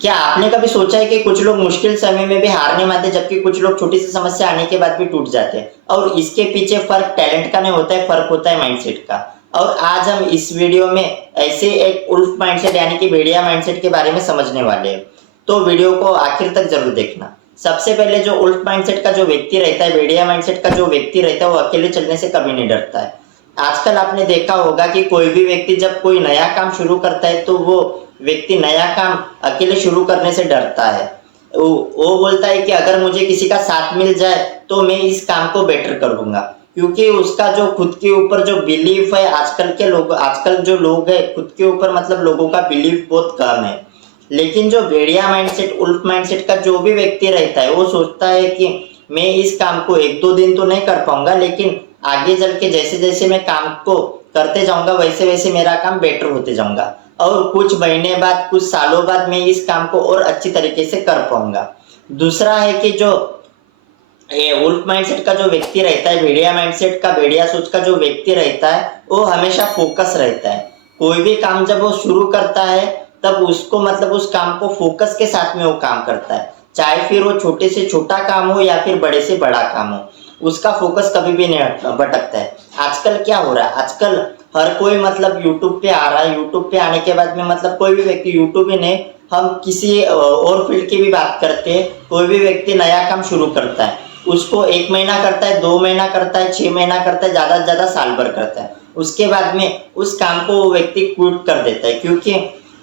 क्या आपने कभी सोचा है कि कुछ लोग मुश्किल समय में भी हार नहीं मानते, जबकि कुछ लोग छोटी सी समस्या आने के बाद भी टूट जाते हैं? और इसके पीछे फर्क टैलेंट का नहीं होता है, फर्क होता है माइंडसेट का। और आज हम इस वीडियो में ऐसे एक उल्फ माइंडसेट यानी कि भेड़िया माइंडसेट के बारे में समझने वाले हैं। तो वीडियो को आखिर तक जरूर देखना। सबसे पहले जो उल्फ माइंडसेट का जो व्यक्ति रहता है, भेड़िया माइंडसेट का जो व्यक्ति रहता है, वो अकेले चलने से कभी नहीं डरता है। आजकल आपने देखा होगा कि कोई भी व्यक्ति जब कोई नया काम शुरू करता है तो वो व्यक्ति नया काम अकेले शुरू करने से डरता है। वो बोलता है कि अगर मुझे किसी का साथ मिल जाए तो मैं इस काम को बेटर करूंगा, क्योंकि उसका जो खुद के ऊपर जो बिलीफ है, आजकल जो लोग है खुद के ऊपर मतलब लोगों का बिलीफ बहुत कम है। लेकिन जो भेड़िया माइंडसेट उल्फ माइंडसेट का जो भी व्यक्ति रहता है, वो सोचता है कि मैं इस काम को एक दो दिन तो नहीं कर पाऊंगा, लेकिन आगे चल के जैसे जैसे मैं काम को करते जाऊंगा वैसे वैसे मेरा काम बेटर होते जाऊंगा, और कुछ महीने बाद कुछ सालों बाद मैं इस काम को और अच्छी तरीके से कर पाऊंगा। दूसरा है कि जो ये वुल्फ माइंडसेट का जो व्यक्ति रहता है, भेड़िया माइंडसेट का, भेड़िया सोच का जो व्यक्ति रहता है, वो हमेशा फोकस रहता है। कोई भी काम जब वो शुरू करता है तब उसको मतलब उस काम को फोकस के साथ में वो काम करता है, चाहे फिर वो छोटे से छोटा काम हो या फिर बड़े से बड़ा काम हो, उसका फोकस कभी भी नहीं भटकता है। आजकल क्या हो रहा है, आजकल हर कोई मतलब यूट्यूब पे आ रहा है। यूट्यूब पे आने के बाद में मतलब कोई भी व्यक्ति, यूट्यूब ही नहीं, हम किसी और फील्ड की भी बात करते हैं, कोई भी व्यक्ति नया काम शुरू करता है, उसको 1 महीना करता है, 2 महीना करता है, 6 महीना करता है, ज्यादा से ज्यादा साल भर करता है। उसके बाद में उस काम को वो व्यक्ति क्विट कर देता है, क्योंकि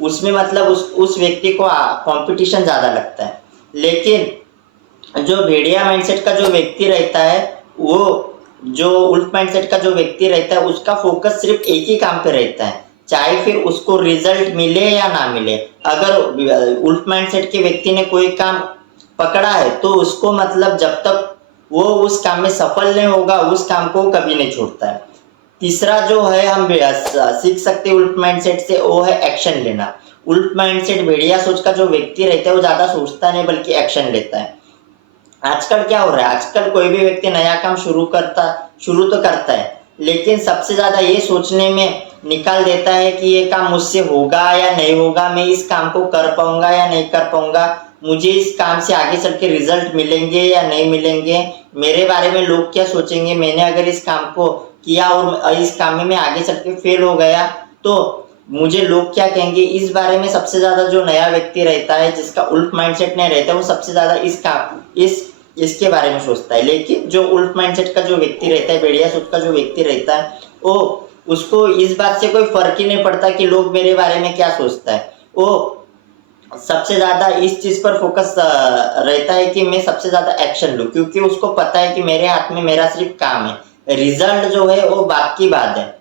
उसमें मतलब उस व्यक्ति को कंपटीशन ज्यादा लगता है। लेकिन जो भेड़िया माइंडसेट का जो व्यक्ति रहता है, वो जो उल्फ माइंडसेट का जो व्यक्ति रहता है, उसका फोकस सिर्फ एक ही काम पे रहता है, चाहे फिर उसको रिजल्ट मिले या ना मिले। अगर उल्फ माइंडसेट के व्यक्ति ने कोई काम पकड़ा है तो उसको मतलब जब तक वो उस काम में सफल नहीं होगा, उस काम को कभी नहीं छोड़ता है। तीसरा जो है हम सीख सकते हैं उल्फ माइंडसेट से, वो है एक्शन लेना। उल्फ माइंडसेट भेड़िया सोच का जो व्यक्ति रहता है, वो ज्यादा सोचता नहीं बल्कि एक्शन लेता है। आजकल क्या हो रहा है, आजकल कोई भी व्यक्ति नया काम शुरू तो करता है, लेकिन सबसे ज्यादा ये सोचने में निकाल देता है कि ये काम मुझसे होगा या नहीं होगा, मैं इस काम को कर पाऊंगा या नहीं कर पाऊंगा, मुझे इस काम से आगे चल के रिजल्ट मिलेंगे या नहीं मिलेंगे, मेरे बारे में लोग क्या सोचेंगे, मैंने अगर इस काम को किया और इस काम में मैं आगे चल के फेल हो गया तो मुझे लोग क्या कहेंगे, इस बारे में सबसे ज्यादा जो नया व्यक्ति रहता है, जिसका उल्फ माइंडसेट नहीं रहता, वो सबसे ज्यादा इसके बारे में सोचता है। लेकिन जो उल्फ माइंडसेट का जो व्यक्ति रहता है, भेड़िया सोच का जो व्यक्ति रहता है, वो उसको इस बात से कोई फर्क ही नहीं पड़ता कि लोग मेरे बारे में क्या सोचता है। वो सबसे ज्यादा इस चीज पर फोकस रहता है कि मैं सबसे ज्यादा एक्शन लूं, क्योंकि उसको पता है कि मेरे हाथ में मेरा सिर्फ काम है, रिजल्ट जो है वो बात की बात है।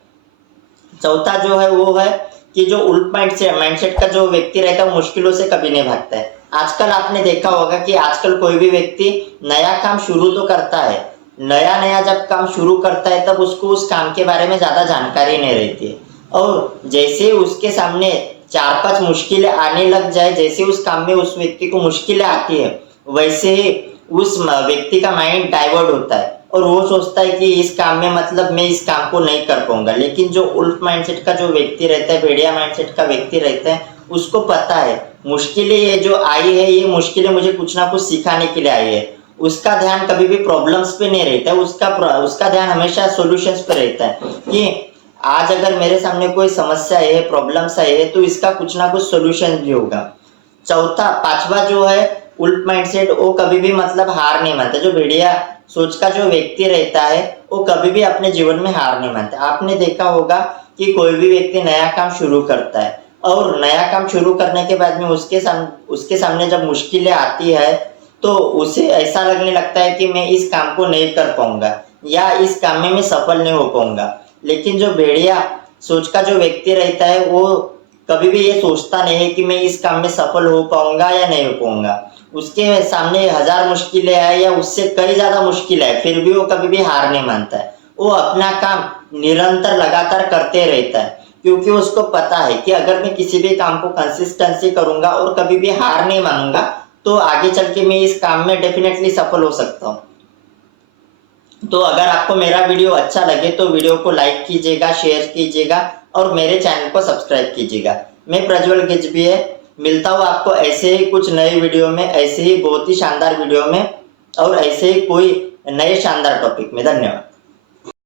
चौथा जो है वो है कि जो उल्फ माइंडसेट का जो व्यक्ति रहता है, वो मुश्किलों से कभी नहीं भागता है। आजकल आपने देखा होगा कि आजकल कोई भी व्यक्ति नया काम शुरू तो करता है, नया नया जब काम शुरू करता है तब उसको उस काम के बारे में ज्यादा जानकारी नहीं रहती है, और जैसे उसके सामने 4-5 मुश्किलें आने लग जाए, जैसे उस काम में उस व्यक्ति को मुश्किलें आती है, वैसे ही उस व्यक्ति का माइंड डाइवर्ट होता है और वो सोचता है कि इस काम में मतलब मैं इस काम को नहीं कर पाऊंगा। लेकिन जो उल्फ माइंडसेट का जो व्यक्ति रहता है, भेड़िया माइंडसेट का व्यक्ति रहता है, उसको पता है मुश्किलें ये जो आई है, ये मुश्किलें मुझे कुछ ना कुछ सिखाने के लिए आई है। उसका ध्यान कभी भी प्रॉब्लम्स पे नहीं रहता है, उसका ध्यान हमेशा सॉल्यूशंस पे रहता है कि आज अगर मेरे सामने कोई समस्या है, प्रॉब्लम्स है, तो इसका कुछ ना कुछ सॉल्यूशन भी होगा। पांचवा जो है उल्फ माइंडसेट, वो कभी भी मतलब हार नहीं मानता। जो भेड़िया सोच का जो व्यक्ति रहता है, वो कभी भी अपने जीवन में हार नहीं मानता। आपने देखा होगा कि कोई भी व्यक्ति नया काम शुरू करता है और नया काम शुरू करने के बाद में उसके सामने जब मुश्किलें आती है तो उसे ऐसा लगने लगता है कि मैं इस काम को नहीं कर पाऊंगा या इस काम में मैं सफल नहीं हो पाऊंगा। लेकिन जो भेड़िया सोच का जो व्यक्ति रहता है, वो कभी भी ये सोचता नहीं है कि मैं इस काम में सफल हो पाऊंगा या नहीं हो पाऊंगा। उसके सामने 1000 मुश्किलें है या उससे कई ज्यादा मुश्किल है, फिर भी वो कभी भी हार नहीं मानता है। वो अपना काम निरंतर लगातार करते रहता है, क्योंकि उसको पता है कि अगर मैं किसी भी काम को कंसिस्टेंसी करूंगा और कभी भी हार नहीं मानूंगा तो आगे चल के मैं इस काम में डेफिनेटली सफल हो सकता हूँ। तो अगर आपको मेरा वीडियो अच्छा लगे तो वीडियो को लाइक कीजिएगा, शेयर कीजिएगा और मेरे चैनल को सब्सक्राइब कीजिएगा। मैं प्रज्वल गिजबी है। मिलता हूँ आपको ऐसे ही कुछ नए वीडियो में, ऐसे ही बहुत ही शानदार वीडियो में और ऐसे ही कोई नए शानदार टॉपिक में। धन्यवाद।